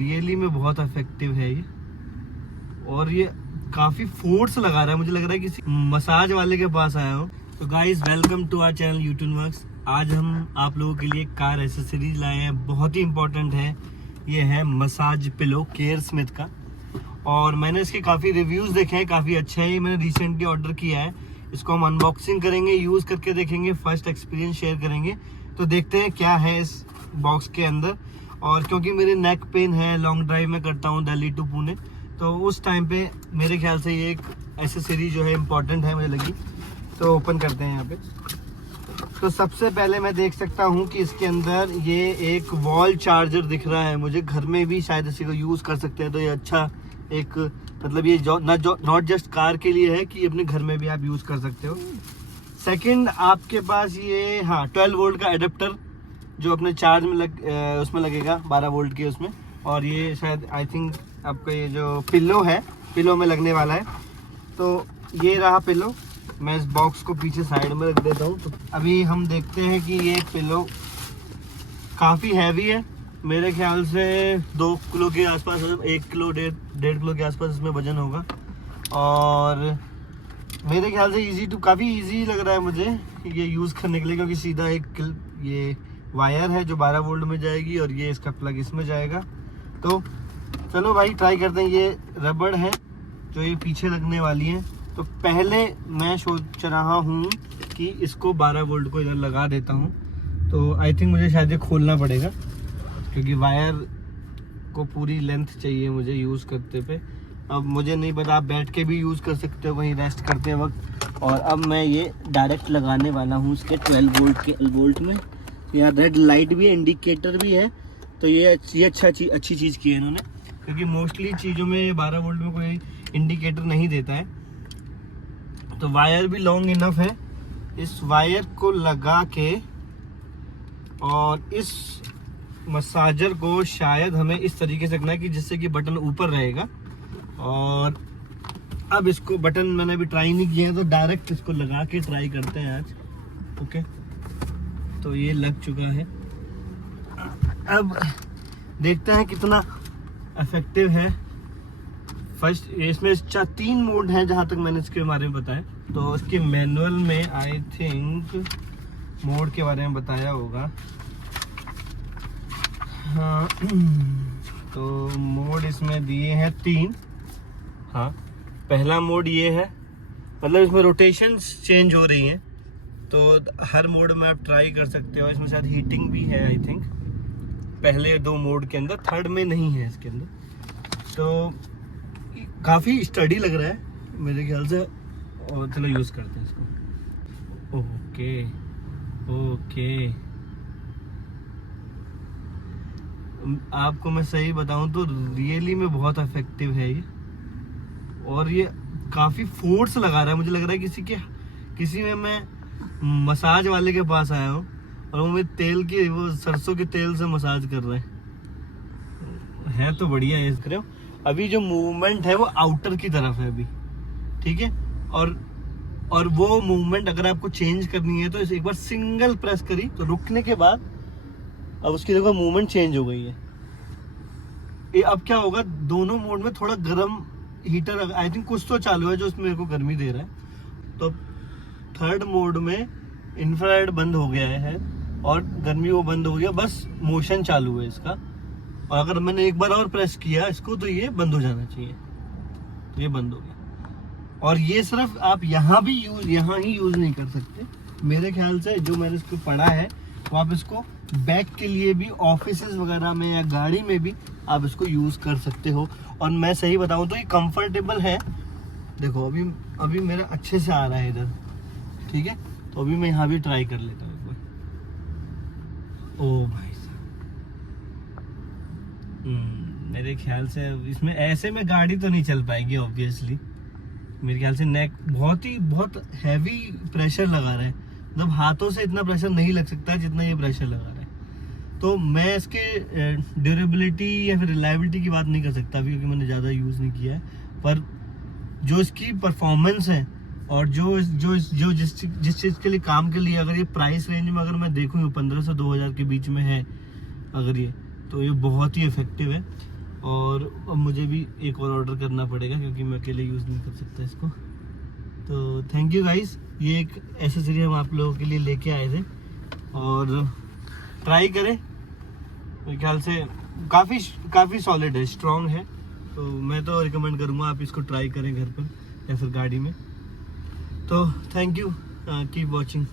Really में बहुत effective है ये, और ये काफी फोर्स लगा रहा है, मुझे लग रहा है किसी मसाज वाले के पास आया हूँ। तो guys welcome to our channel YouTube works. आज हम आप लोगों के लिए कार एसेसरीज लाए हैं, बहुत ही इंपॉर्टेंट है। ये है मसाज पिलो केयर स्मिथ का, और मैंने इसके काफ़ी रिव्यूज़ देखे हैं, काफ़ी अच्छा है। मैंने रिसेंटली ऑर्डर किया है। इसको हम अनबॉक्सिंग करेंगे, यूज़ करके देखेंगे, फर्स्ट एक्सपीरियंस शेयर करेंगे। तो देखते हैं क्या है इस बॉक्स के अंदर। और क्योंकि मेरे नेक पेन है, लॉन्ग ड्राइव में करता हूँ दिल्ली टू पुणे, तो उस टाइम पे मेरे ख्याल से ये एक एसेसरी जो है इम्पॉर्टेंट है मुझे लगी। तो ओपन करते हैं यहाँ पे। तो सबसे पहले मैं देख सकता हूँ कि इसके अंदर ये एक वॉल चार्जर दिख रहा है मुझे। घर में भी शायद इसी को यूज़ कर सकते हैं, तो ये अच्छा एक मतलब ये नॉट जस्ट कार के लिए है कि अपने घर में भी आप यूज़ कर सकते हो। सेकंड, आपके पास ये 12 वोल्ट का एडेप्टर जो अपने चार्ज में उसमें लगेगा, 12 वोल्ट के उसमें। और ये शायद आई थिंक आपका ये जो पिलो है, पिलो में लगने वाला है। तो ये रहा पिलो। मैं इस बॉक्स को पीछे साइड में रख देता हूँ। तो अभी हम देखते हैं कि ये पिलो काफ़ी हैवी है, मेरे ख्याल से 2 किलो के आसपास, 1 किलो 1.5 किलो के आसपास इसमें वजन होगा। और मेरे ख्याल से काफ़ी इजी लग रहा है मुझे ये यूज़ करने के लिए, क्योंकि सीधा ये वायर है जो 12 वोल्ट में जाएगी, और ये इसका प्लग इसमें जाएगा। तो चलो भाई ट्राई करते हैं। ये रबड़ है जो ये पीछे लगने वाली है। तो पहले मैं सोच रहा हूँ कि इसको 12 वोल्ट को इधर लगा देता हूँ। तो आई थिंक मुझे शायद ये खोलना पड़ेगा, क्योंकि वायर को पूरी लेंथ चाहिए मुझे यूज़ करते पे। अब मुझे नहीं पता, आप बैठ के भी यूज़ कर सकते हो कहीं रेस्ट करते वक्त। और अब मैं ये डायरेक्ट लगाने वाला हूँ इसके 12 वोल्ट में। यहाँ रेड लाइट भी है, इंडिकेटर भी है। तो ये अच्छी चीज़ की है इन्होंने, क्योंकि मोस्टली चीज़ों में 12 वोल्ट में कोई इंडिकेटर नहीं देता है। तो वायर भी लॉन्ग इनफ है। इस वायर को लगा के और इस मसाजर को शायद हमें इस तरीके से रखना है कि जिससे कि बटन ऊपर रहेगा। और अब इसको बटन मैंने अभी ट्राई नहीं किया है, तो डायरेक्ट इसको लगा के ट्राई करते हैं आज। ओके, तो ये लग चुका है। अब देखते हैं कितना इफेक्टिव है। फर्स्ट, इसमें 3 मोड हैं जहाँ तक मैंने इसके बारे में बताया। तो इसके मैनुअल में आई थिंक मोड के बारे में बताया होगा। हाँ, तो मोड इसमें दिए हैं 3। हाँ, पहला मोड ये है, मतलब इसमें रोटेशंस चेंज हो रही हैं, तो हर मोड में आप ट्राई कर सकते हो। इसमें शायद हीटिंग भी है आई थिंक, पहले 2 मोड के अंदर, थर्ड में नहीं है इसके अंदर। तो काफ़ी स्टडी लग रहा है मेरे ख्याल से। और चलो यूज़ करते हैं इसको। ओके, आपको मैं सही बताऊं तो रियली में बहुत इफेक्टिव है ये, और ये काफ़ी फोर्स लगा रहा है, मुझे लग रहा है किसी में मैं मसाज वाले के पास आया हूँ, और वो मेरे वो सरसों के तेल से मसाज कर रहे हैं। तो बढ़िया है इसका। अभी जो मूवमेंट है वो आउटर की तरफ है अभी, ठीक है। और वो मूवमेंट अगर आपको चेंज करनी है तो एक बार सिंगल प्रेस करी, तो रुकने के बाद अब उसकी देखो मूवमेंट चेंज हो गई है। ये अब क्या होगा, दोनों मोड में थोड़ा गर्म हीटर आई थिंक कुछ तो चालू है जो उसमें मेरे को गर्मी दे रहा है। तो थर्ड मोड में इंफ्रारेड बंद हो गया है और गर्मी वो बंद हो गया, बस मोशन चालू है इसका। और अगर मैंने एक बार और प्रेस किया इसको तो ये बंद हो जाना चाहिए। तो ये बंद हो गया। और ये सिर्फ आप यहाँ ही यूज़ नहीं कर सकते मेरे ख्याल से, जो मैंने इसको पढ़ा है। तो आप इसको बैग के लिए भी, ऑफिस वगैरह में या गाड़ी में भी आप इसको यूज़ कर सकते हो। और मैं सही बताऊँ तो ये कंफर्टेबल है। देखो अभी मेरा अच्छे से आ रहा है इधर, ठीक है। तो अभी मैं यहाँ भी ट्राई कर लेता हूँ एक बार। ओ भाई मेरे ख्याल से इसमें ऐसे में गाड़ी तो नहीं चल पाएगी ऑब्वियसली। मेरे ख्याल से नेक बहुत हैवी प्रेशर लगा रहा है, मतलब हाथों से इतना प्रेशर नहीं लग सकता जितना ये प्रेशर लगा रहा है। तो मैं इसके ड्यूरेबिलिटी या फिर रिलायबिलिटी की बात नहीं कर सकता अभी, क्योंकि मैंने ज़्यादा यूज़ नहीं किया है। पर जो इसकी परफॉर्मेंस है और जो जिस चीज़ के लिए काम के लिए, अगर ये प्राइस रेंज में अगर मैं देखूँ 1500 से 2000 के बीच में है अगर ये, तो ये बहुत ही इफेक्टिव है। और अब मुझे भी एक और ऑर्डर करना पड़ेगा क्योंकि मैं अकेले यूज़ नहीं कर सकता इसको। तो थैंक यू गाइस, ये एक एसेसरी हम आप लोगों के लिए लेके आए थे और ट्राई करें। मेरे ख्याल से काफ़ी सॉलिड है, स्ट्रॉन्ग है, तो मैं तो रिकमेंड करूँगा आप इसको ट्राई करें घर पर या फिर गाड़ी में। तो थैंक यू, कीप वॉचिंग।